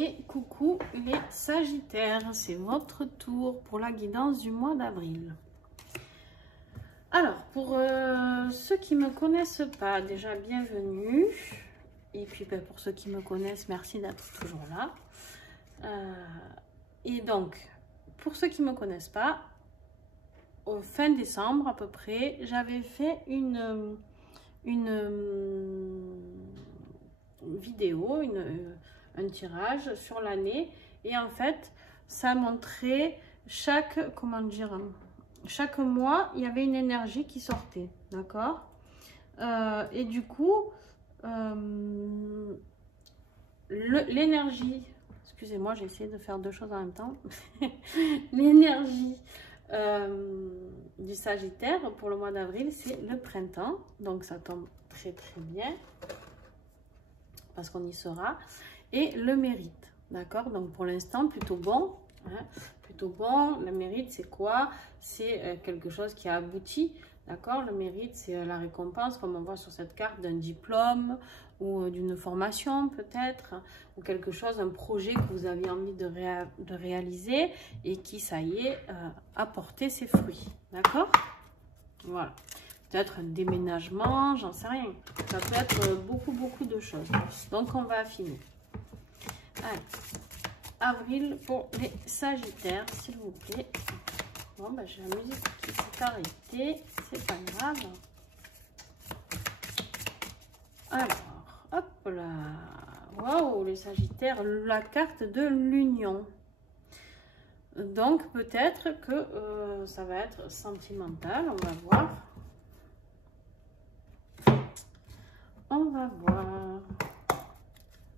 Et coucou les Sagittaires, c'est votre tour pour la guidance du mois d'avril. Alors, pour ceux qui ne me connaissent pas, déjà bienvenue. Et puis pour ceux qui me connaissent, merci d'être toujours là. Et donc, pour ceux qui ne me connaissent pas, au fin décembre à peu près, j'avais fait une vidéo, un tirage sur l'année, et en fait ça montrait chaque mois il y avait une énergie qui sortait, d'accord, et du coup l'énergie, excusez-moi, j'ai essayé de faire deux choses en même temps. L'énergie du Sagittaire pour le mois d'avril, c'est le printemps, donc ça tombe très bien parce qu'on y sera, et le mérite, d'accord. Donc pour l'instant plutôt bon, hein, plutôt bon. Le mérite, c'est quoi? C'est quelque chose qui a abouti, d'accord. Le mérite, c'est la récompense, comme on voit sur cette carte, d'un diplôme ou d'une formation peut-être, ou quelque chose, un projet que vous aviez envie de réaliser et qui, ça y est, a porté ses fruits, d'accord. Voilà. Peut-être un déménagement, j'en sais rien. Ça peut être beaucoup de choses. Donc, on va affiner. Allez, avril pour les Sagittaires, s'il vous plaît. Bon, ben, j'ai la musique qui s'est arrêtée. C'est pas grave. Alors, hop là. Waouh, les Sagittaires, la carte de l'union. Donc, peut-être que ça va être sentimental. On va voir. On va voir.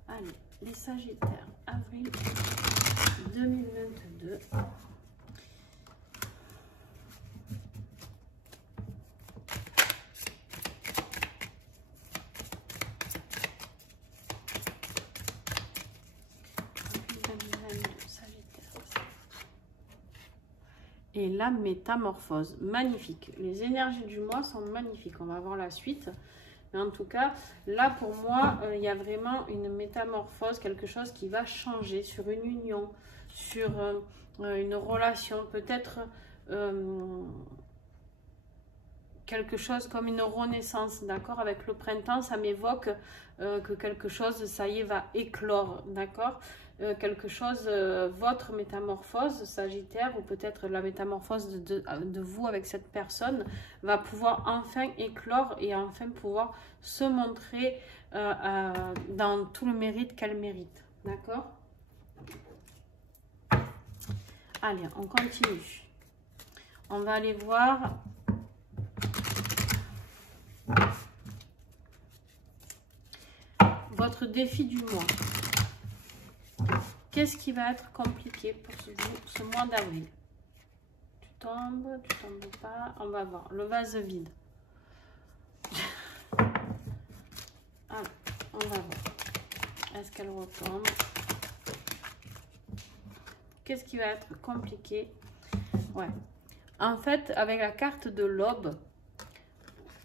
Allez, les Sagittaires, avril 2022. Et la métamorphose, magnifique. Les énergies du mois sont magnifiques. On va voir la suite. Mais en tout cas, là pour moi, il y a vraiment une métamorphose, quelque chose qui va changer sur une union, sur une relation, peut-être quelque chose comme une renaissance, d'accord. Avec le printemps, ça m'évoque que quelque chose, ça y est, va éclore, d'accord. Quelque chose, votre métamorphose Sagittaire, ou peut-être la métamorphose de vous avec cette personne, va pouvoir enfin éclore et enfin pouvoir se montrer dans tout le mérite qu'elle mérite, d'accord. Allez, on continue. On va aller voir votre défi du mois. Qu'est-ce qui va être compliqué pour ce mois d'avril? Tu tombes pas? On va voir. Le vase vide. Alors, on va voir. Est-ce qu'elle retombe? Qu'est-ce qui va être compliqué? Ouais. En fait, avec la carte de l'aube,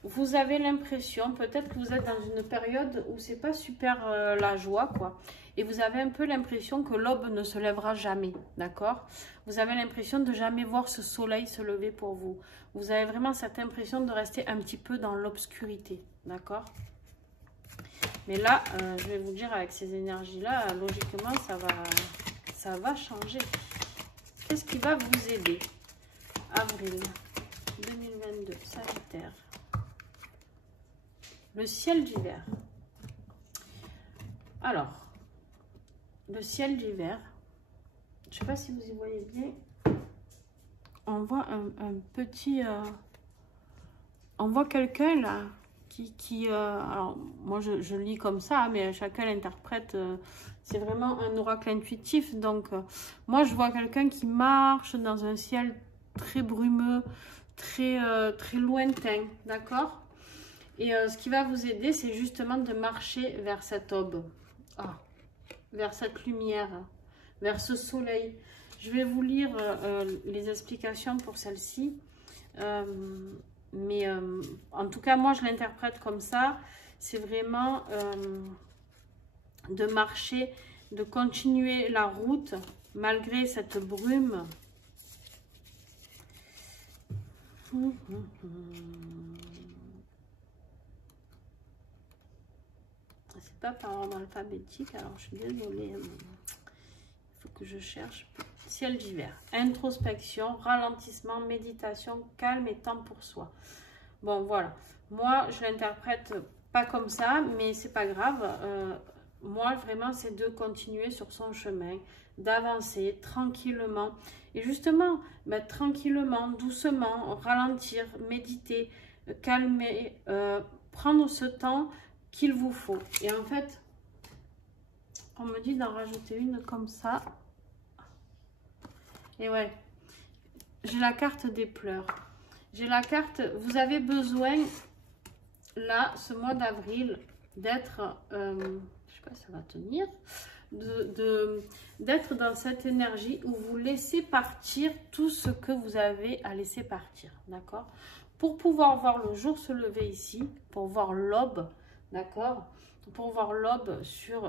vous avez l'impression, peut-être que vous êtes dans une période où c'est pas super la joie, quoi. Et vous avez un peu l'impression que l'aube ne se lèvera jamais, d'accord? Vous avez l'impression de jamais voir ce soleil se lever pour vous. Vous avez vraiment cette impression de rester un petit peu dans l'obscurité, d'accord? Mais là, je vais vous dire, avec ces énergies-là, logiquement, ça va changer. Qu'est-ce qui va vous aider? Avril 2022, Sagittaire. Le ciel d'hiver. Alors, le ciel d'hiver, je ne sais pas si vous y voyez bien, on voit un petit, on voit quelqu'un là, alors moi je lis comme ça, mais chacun l'interprète, c'est vraiment un oracle intuitif, donc moi je vois quelqu'un qui marche dans un ciel très brumeux, très lointain, d'accord. Et ce qui va vous aider, c'est justement de marcher vers cette aube, vers cette lumière, vers ce soleil. Je vais vous lire les explications pour celle-ci. Mais en tout cas, moi, je l'interprète comme ça. C'est vraiment de marcher de continuer la route malgré cette brume. C'est pas par ordre alphabétique, alors je suis désolée. Il faut que je cherche. Ciel d'hiver. Introspection, ralentissement, méditation, calme et temps pour soi. Bon, voilà. Moi, je l'interprète pas comme ça, mais c'est pas grave. Moi, vraiment, c'est de continuer sur son chemin, d'avancer tranquillement. Et justement, tranquillement, doucement, ralentir, méditer, calmer, prendre ce temps qu'il vous faut. Et en fait, on me dit d'en rajouter une comme ça. Et ouais, j'ai la carte des pleurs. J'ai la carte, vous avez besoin, là, ce mois d'avril, d'être, je sais pas si ça va tenir, d'être dans cette énergie où vous laissez partir tout ce que vous avez à laisser partir, d'accord? Pour pouvoir voir le jour se lever ici, pour voir l'aube, d'accord? Pour voir l'aube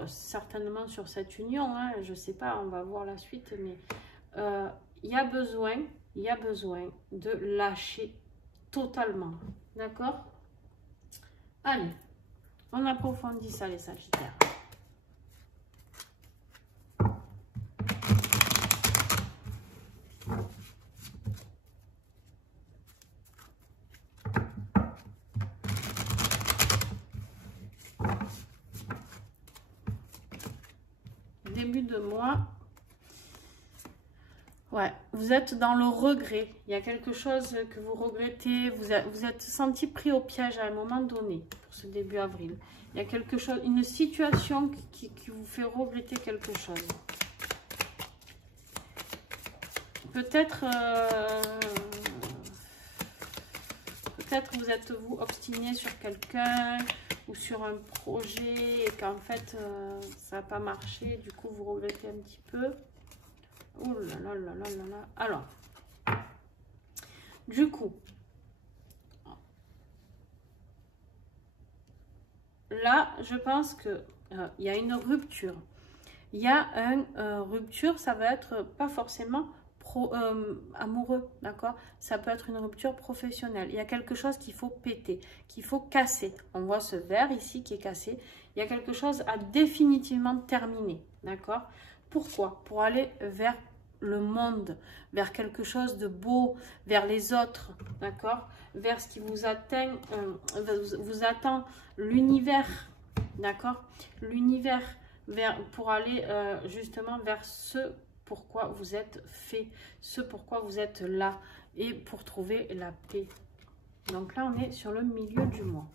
certainement sur cette union, hein, je sais pas, on va voir la suite, mais il y a besoin de lâcher totalement, d'accord? Allez, on approfondit ça les Sagittaires. Début de mois. Ouais, vous êtes dans le regret. Il y a quelque chose que vous regrettez. Vous êtes senti pris au piège à un moment donné pour ce début avril. Il y a quelque chose, une situation qui vous fait regretter quelque chose. Peut-être vous êtes-vous obstiné sur quelqu'un ou sur un projet et qu'en fait ça n'a pas marché. Du coup, vous regrettez un petit peu. Oh là là là là là là. Alors, du coup, là, je pense que il y a une rupture. Il y a une rupture, ça va être pas forcément amoureux, d'accord? Ça peut être une rupture professionnelle. Il y a quelque chose qu'il faut péter, qu'il faut casser. On voit ce verre ici qui est cassé. Il y a quelque chose à définitivement terminer, d'accord? Pourquoi? Pour aller vers le monde, vers quelque chose de beau, vers les autres, d'accord? Vers ce qui vous atteint, vous attend l'univers, d'accord? L'univers, pour aller justement vers ce pourquoi vous êtes fait, ce pourquoi vous êtes là, et pour trouver la paix. Donc là, on est sur le milieu du mois.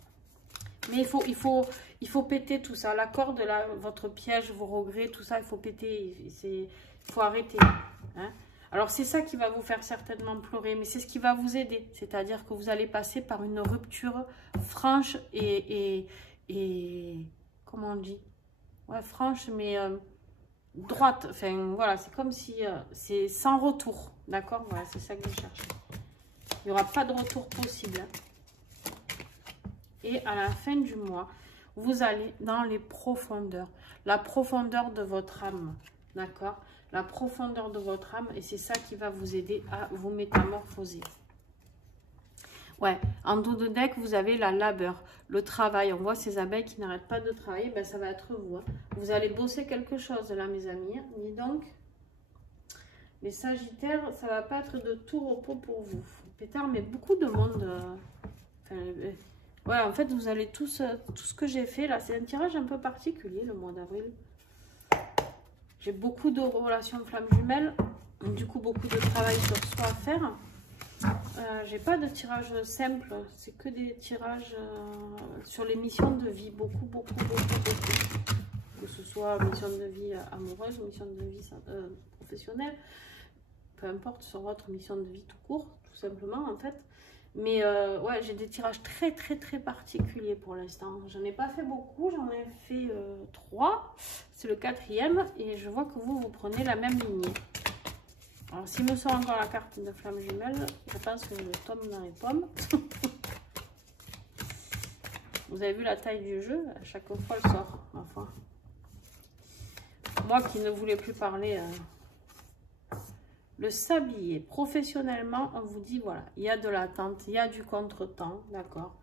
Mais il faut péter tout ça. La corde, là, votre piège, vos regrets, tout ça, il faut péter. Il faut arrêter. Hein. Alors, c'est ça qui va vous faire certainement pleurer, mais c'est ce qui va vous aider. C'est-à-dire que vous allez passer par une rupture franche et comment on dit? Ouais, franche, mais droite. Enfin, voilà, c'est comme si c'est sans retour. D'accord? Voilà, c'est ça que je cherche. Il n'y aura pas de retour possible. Hein. Et à la fin du mois, vous allez dans les profondeurs. La profondeur de votre âme. D'accord? La profondeur de votre âme. Et c'est ça qui va vous aider à vous métamorphoser. Ouais, en dos de deck, vous avez la labeur, le travail. On voit ces abeilles qui n'arrêtent pas de travailler. Ben, ça va être vous. Hein. Vous allez bosser quelque chose là, mes amis. Dis donc, les Sagittaires, ça va pas être de tout repos pour vous. Pétard, mais beaucoup de monde... ouais, en fait, vous allez tout ce que j'ai fait là, c'est un tirage un peu particulier le mois d'avril. J'ai beaucoup de relations flammes jumelles, du coup beaucoup de travail sur soi à faire. J'ai pas de tirage simple, c'est que des tirages sur les missions de vie, beaucoup. Que ce soit mission de vie amoureuse, mission de vie professionnelle, peu importe, sur votre mission de vie tout court, tout simplement en fait. Mais ouais, j'ai des tirages très particuliers pour l'instant. J'en ai pas fait beaucoup, j'en ai fait 3. C'est le 4e et je vois que vous prenez la même lignée. Alors, s'il me sort encore la carte de flamme jumelle, je pense que je tombe dans les pommes. Vous avez vu la taille du jeu? À chaque fois, elle sort, ma foi. moi qui ne voulais plus parler... Le sablier, professionnellement, on vous dit, voilà, il y a de l'attente, il y a du contretemps, d'accord?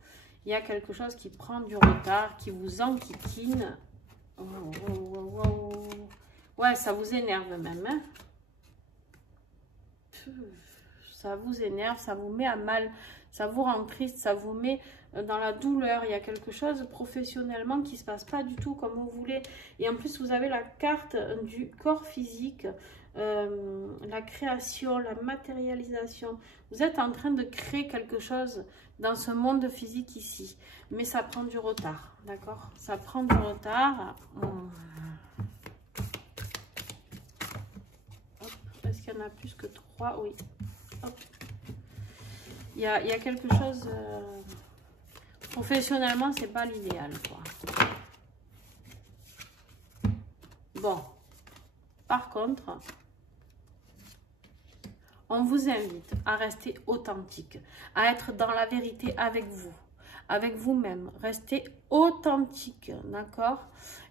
Il y a quelque chose qui prend du retard, qui vous enquiquine. Oh, oh, oh, oh. Ouais, ça vous énerve même, hein? Ça vous énerve, ça vous met à mal, ça vous rend triste, ça vous met dans la douleur. Il y a quelque chose professionnellement qui ne se passe pas du tout comme vous voulez. Et en plus, vous avez la carte du corps physique, la création, la matérialisation. Vous êtes en train de créer quelque chose dans ce monde physique ici. Mais ça prend du retard, d'accord? Ça prend du retard. Est-ce qu'il y en a plus que 3? Oui. Hop. Il y a quelque chose... professionnellement, c'est pas l'idéal, quoi. Bon. Par contre... on vous invite à rester authentique, à être dans la vérité avec vous, avec vous-même. Restez authentique, d'accord?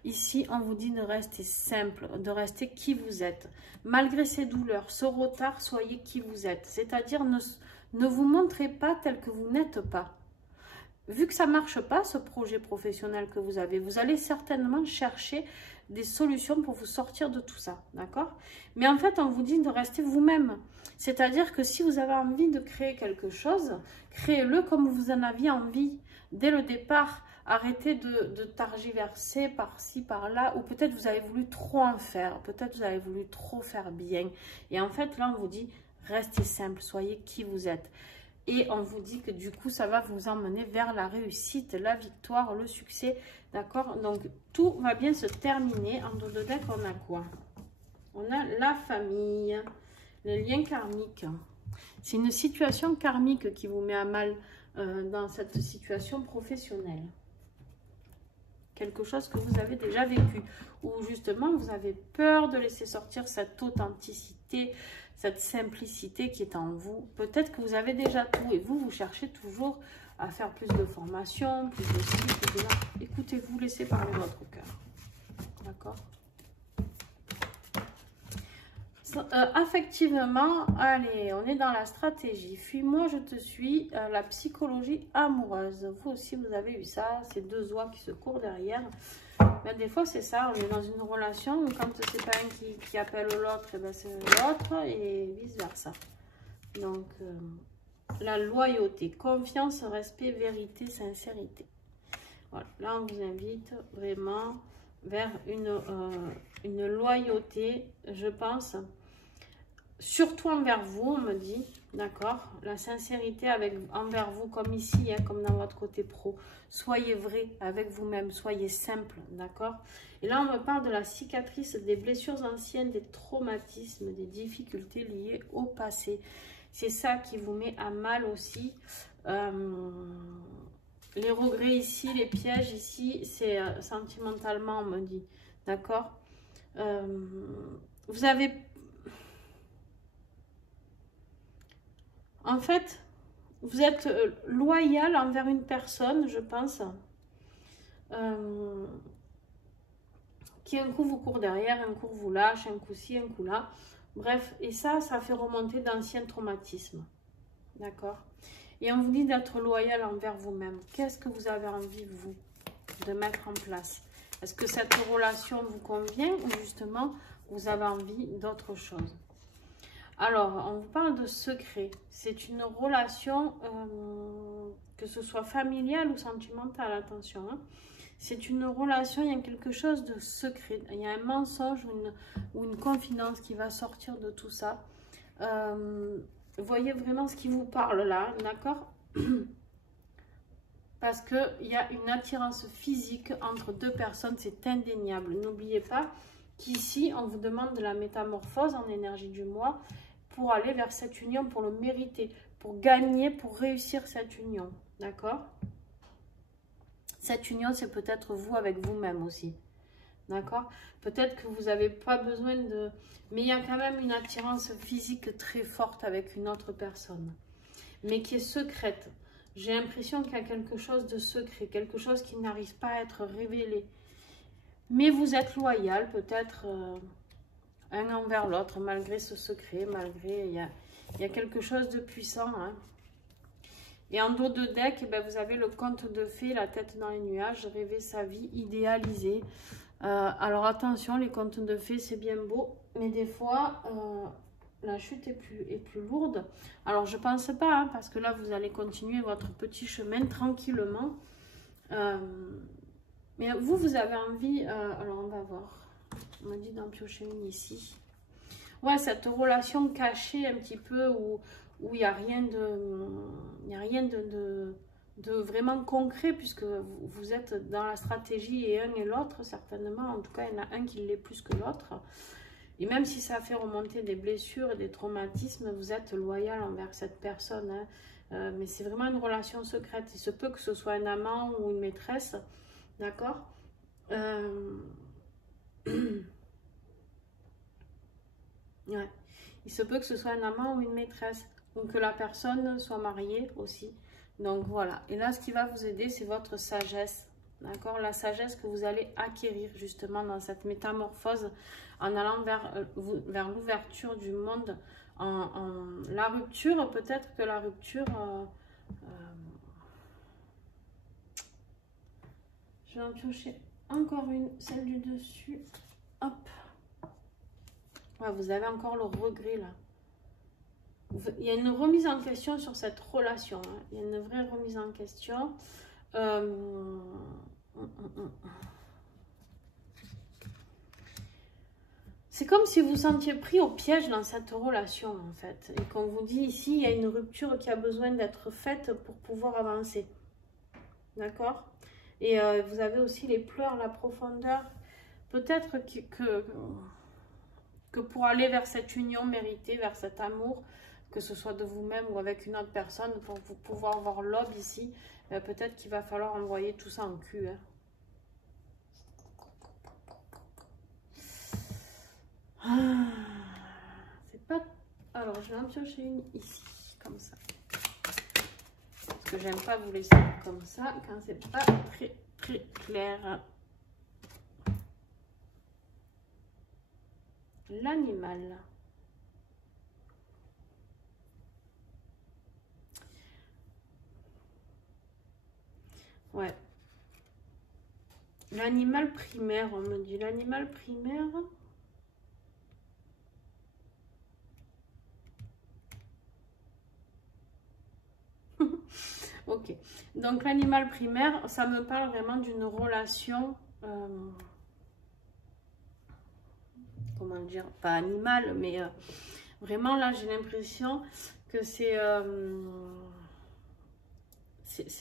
Ici, on vous dit de rester simple, de rester qui vous êtes. Malgré ces douleurs, ce retard, soyez qui vous êtes. C'est-à-dire, ne vous montrez pas tel que vous n'êtes pas. Vu que ça ne marche pas, ce projet professionnel que vous avez, vous allez certainement chercher des solutions pour vous sortir de tout ça, d'accord? Mais en fait, on vous dit de rester vous-même. C'est-à-dire que si vous avez envie de créer quelque chose, créez-le comme vous en aviez envie. Dès le départ, arrêtez de targiverser par-ci, par-là, ou peut-être vous avez voulu trop en faire, peut-être vous avez voulu trop faire bien. Et en fait, là, on vous dit, restez simple, soyez qui vous êtes. Et on vous dit que du coup, ça va vous emmener vers la réussite, la victoire, le succès. D'accord? Donc, tout va bien se terminer. En dos de deck, on a quoi? On a la famille, les liens karmiques. C'est une situation karmique qui vous met à mal dans cette situation professionnelle. Quelque chose que vous avez déjà vécu. Ou justement, vous avez peur de laisser sortir cette authenticité, cette simplicité qui est en vous. Peut-être que vous avez déjà tout et vous cherchez toujours à faire plus de formation, plus de ci, plus de là. Écoutez-vous, laissez parler votre cœur. D'accord? Affectivement, allez, on est dans la stratégie. Fuis-moi, je te suis. La psychologie amoureuse. Vous aussi, vous avez eu ça. Ces deux oies qui se courent derrière. Ben, des fois, c'est ça. On est dans une relation où quand c'est pas un qui appelle l'autre, ben, c'est l'autre et vice-versa. Donc, la loyauté, confiance, respect, vérité, sincérité. Voilà. Là, on vous invite vraiment vers une loyauté, je pense, surtout envers vous, on me dit, d'accord? La sincérité envers vous, comme ici, hein, comme dans votre côté pro. Soyez vrai avec vous-même, soyez simple, d'accord? Et là, on me parle de la cicatrice, des blessures anciennes, des traumatismes, des difficultés liées au passé. C'est ça qui vous met à mal aussi. Les regrets ici, les pièges ici, c'est sentimentalement, on me dit, d'accord? Vous avez... En fait, vous êtes loyal envers une personne, je pense, qui un coup vous court derrière, un coup vous lâche, un coup ci, un coup là. Bref, et ça fait remonter d'anciens traumatismes. D'accord? Et on vous dit d'être loyal envers vous-même. Qu'est-ce que vous avez envie, vous, de mettre en place? Est-ce que cette relation vous convient ou justement, vous avez envie d'autre chose? Alors, on vous parle de secret. C'est une relation, que ce soit familiale ou sentimentale, attention. Hein. C'est une relation, il y a quelque chose de secret. Il y a un mensonge ou une confidence qui va sortir de tout ça. Voyez vraiment ce qui vous parle là, d'accord? Parce qu'il y a une attirance physique entre deux personnes, c'est indéniable. N'oubliez pas qu'ici, on vous demande de la métamorphose en énergie du mois pour aller vers cette union, pour le mériter, pour gagner, pour réussir cette union, d'accord? Cette union, c'est peut-être vous avec vous-même aussi, d'accord? Peut-être que vous n'avez pas besoin de... Mais il y a quand même une attirance physique très forte avec une autre personne, mais qui est secrète. J'ai l'impression qu'il y a quelque chose de secret, quelque chose qui n'arrive pas à être révélé. Mais vous êtes loyal, peut-être un envers l'autre, malgré ce secret, malgré... Il y a quelque chose de puissant. Hein. Et en dos de deck, eh ben, vous avez le conte de fées, la tête dans les nuages, rêver sa vie idéalisée. Alors attention, les contes de fées, c'est bien beau, mais des fois, la chute est plus lourde. Alors je pense pas, hein, parce que là, vous allez continuer votre petit chemin tranquillement. Mais vous avez envie... alors on va voir. On m'a dit d'en piocher une ici. Ouais, cette relation cachée un petit peu où il n'y a rien de vraiment concret, puisque vous êtes dans la stratégie et un et l'autre, certainement. En tout cas, il y en a un qui l'est plus que l'autre. Et même si ça fait remonter des blessures et des traumatismes, vous êtes loyal envers cette personne. Hein. Mais c'est vraiment une relation secrète. Il se peut que ce soit un amant ou une maîtresse. D'accord. Ouais. Il se peut que ce soit un amant ou une maîtresse, ou que la personne soit mariée aussi. Donc voilà. Et là, ce qui va vous aider, c'est votre sagesse. D'accord? La sagesse que vous allez acquérir justement dans cette métamorphose en allant vers l'ouverture du monde, la rupture. Peut-être que la rupture... je vais en piocher encore une, celle du dessus. Hop. Ouais, vous avez encore le regret là. Il y a une remise en question sur cette relation. Hein. Il y a une vraie remise en question. C'est comme si vous sentiez pris au piège dans cette relation en fait. Et qu'on vous dit ici, il y a une rupture qui a besoin d'être faite pour pouvoir avancer. D'accord? Et vous avez aussi les pleurs, la profondeur. Peut-être que pour aller vers cette union méritée, vers cet amour, que ce soit de vous-même ou avec une autre personne, pour vous pouvoir voir l'aube ici, peut-être qu'il va falloir envoyer tout ça en cul. Hein. C'est pas... Alors, je vais en piocher une ici, comme ça. Parce que j'aime pas vous laisser comme ça, quand c'est pas très, très clair. L'animal. Ouais. L'animal primaire, on me dit. L'animal primaire. Ok. Donc, l'animal primaire, ça me parle vraiment d'une relation... comment dire, pas animal, mais vraiment là j'ai l'impression que c'est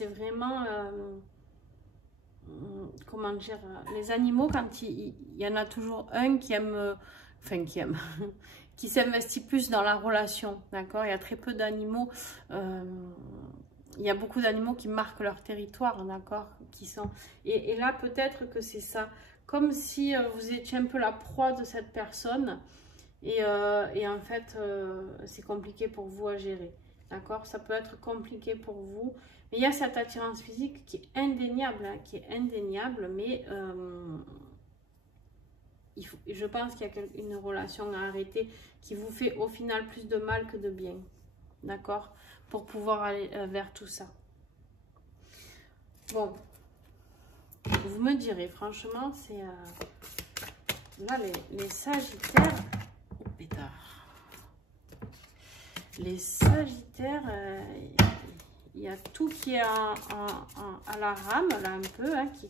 vraiment, comment dire, les animaux, quand il y en a toujours un qui aime, enfin qui aime, qui s'investit plus dans la relation, d'accord? Il y a très peu d'animaux, il y a beaucoup d'animaux qui marquent leur territoire, d'accord? Qui sont, et là peut-être que c'est ça. Comme si vous étiez un peu la proie de cette personne et en fait, c'est compliqué pour vous à gérer. D'accord? Ça peut être compliqué pour vous. Mais il y a cette attirance physique qui est indéniable, hein, mais je pense qu'il y a une relation à arrêter qui vous fait au final plus de mal que de bien. D'accord? Pour pouvoir aller vers tout ça. Bon. Vous me direz, franchement, c'est... là, les Sagittaires... Oh, pétard. Les Sagittaires, il y a tout qui est à la rame, là, un peu, hein, qui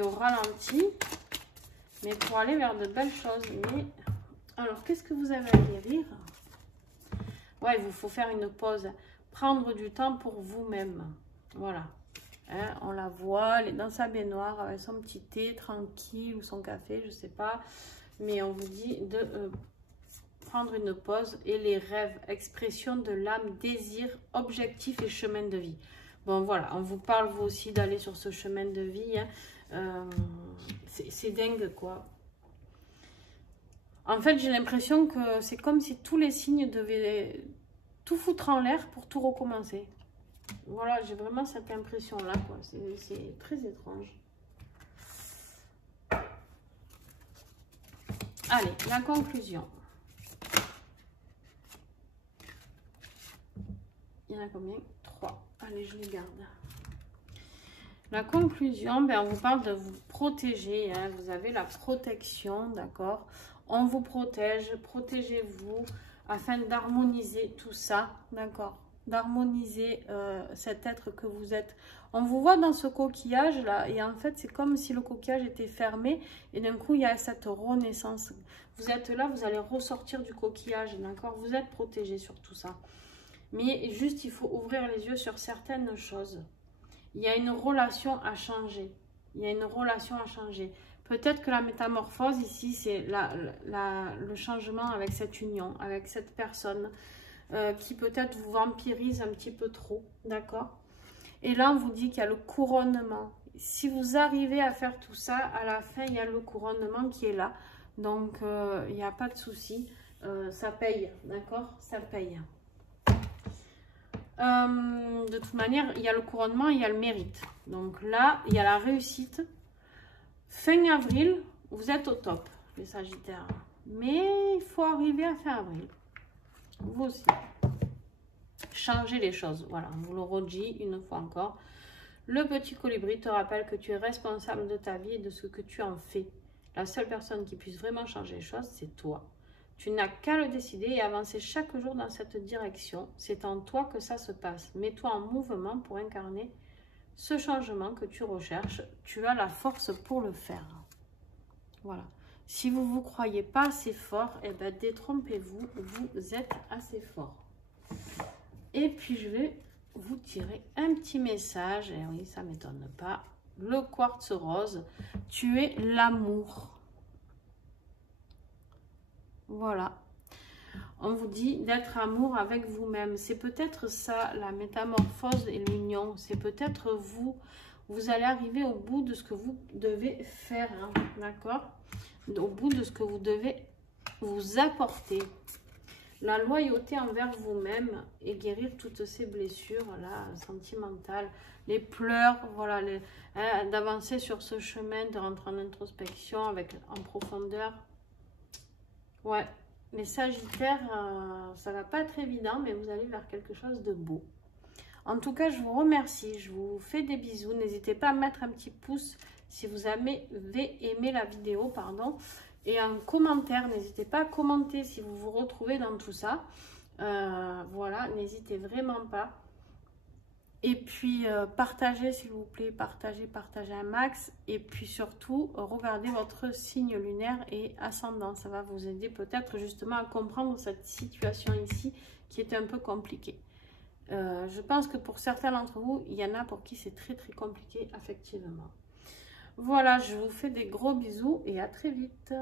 est au ralenti. Mais pour aller vers de belles choses. Mais alors, qu'est-ce que vous avez à guérir? Ouais, il vous faut faire une pause. Prendre du temps pour vous-même. Voilà. Hein, on la voit, elle est dans sa baignoire avec son petit thé tranquille ou son café, je sais pas. Mais on vous dit de prendre une pause. Et les rêves, expression de l'âme, désir, objectif et chemin de vie. Bon, voilà, on vous parle vous aussi d'aller sur ce chemin de vie. Hein. C'est dingue, quoi. En fait, j'ai l'impression que c'est comme si tous les signes devaient tout foutre en l'air pour tout recommencer. Voilà, j'ai vraiment cette impression-là, quoi. C'est très étrange. Allez, la conclusion. Il y en a combien? 3. Allez, je les garde. La conclusion, ben, on vous parle de vous protéger. Hein. Vous avez la protection, d'accord? On vous protège, protégez-vous afin d'harmoniser tout ça, d'accord? D'harmoniser cet être que vous êtes. On vous voit dans ce coquillage là et en fait c'est comme si le coquillage était fermé et d'un coup il y a cette renaissance. Vous êtes là, vous allez ressortir du coquillage, d'accord? Vous êtes protégé sur tout ça. Mais juste il faut ouvrir les yeux sur certaines choses. Il y a une relation à changer. Il y a une relation à changer. Peut-être que la métamorphose ici c'est le changement avec cette union, avec cette personne. Qui peut-être vous vampirise un petit peu trop, d'accord? Et là, on vous dit qu'il y a le couronnement. Si vous arrivez à faire tout ça, à la fin, il y a le couronnement qui est là. Donc, il n'y a pas de souci. Ça paye, d'accord? Ça paye. De toute manière, il y a le couronnement, il y a le mérite. Donc là, il y a la réussite. Fin avril, vous êtes au top, les Sagittaires. Mais il faut arriver à fin avril. Vous aussi. Changez les choses. Voilà, on vous le redit une fois encore. Le petit colibri te rappelle que tu es responsable de ta vie et de ce que tu en fais. La seule personne qui puisse vraiment changer les choses, c'est toi. Tu n'as qu'à le décider et avancer chaque jour dans cette direction. C'est en toi que ça se passe. Mets-toi en mouvement pour incarner ce changement que tu recherches. Tu as la force pour le faire. Voilà. Si vous ne vous croyez pas assez fort, eh ben, détrompez-vous, vous êtes assez fort. Et puis, je vais vous tirer un petit message. Et oui, ça ne m'étonne pas. Le quartz rose, tu es l'amour. Voilà. On vous dit d'être amour avec vous-même. C'est peut-être ça, la métamorphose et l'union. C'est peut-être vous. Vous allez arriver au bout de ce que vous devez faire. Hein, d'accord? Au bout de ce que vous devez vous apporter. La loyauté envers vous-même et guérir toutes ces blessures là, sentimentales, les pleurs, voilà, hein, d'avancer sur ce chemin, de rentrer en introspection en profondeur. Ouais, les Sagittaires, ça va pas être évident, mais vous allez vers quelque chose de beau. En tout cas, je vous remercie, je vous fais des bisous. N'hésitez pas à mettre un petit pouce si vous avez aimé la vidéo, pardon. Et en commentaire, n'hésitez pas à commenter si vous vous retrouvez dans tout ça. Voilà, n'hésitez vraiment pas. Et puis, partagez s'il vous plaît, partagez un max. Et puis surtout, regardez votre signe lunaire et ascendant. Ça va vous aider peut-être justement à comprendre cette situation ici qui est un peu compliquée. Je pense que pour certains d'entre vous, il y en a pour qui c'est très très compliqué, effectivement. Voilà, je vous fais des gros bisous et à très vite.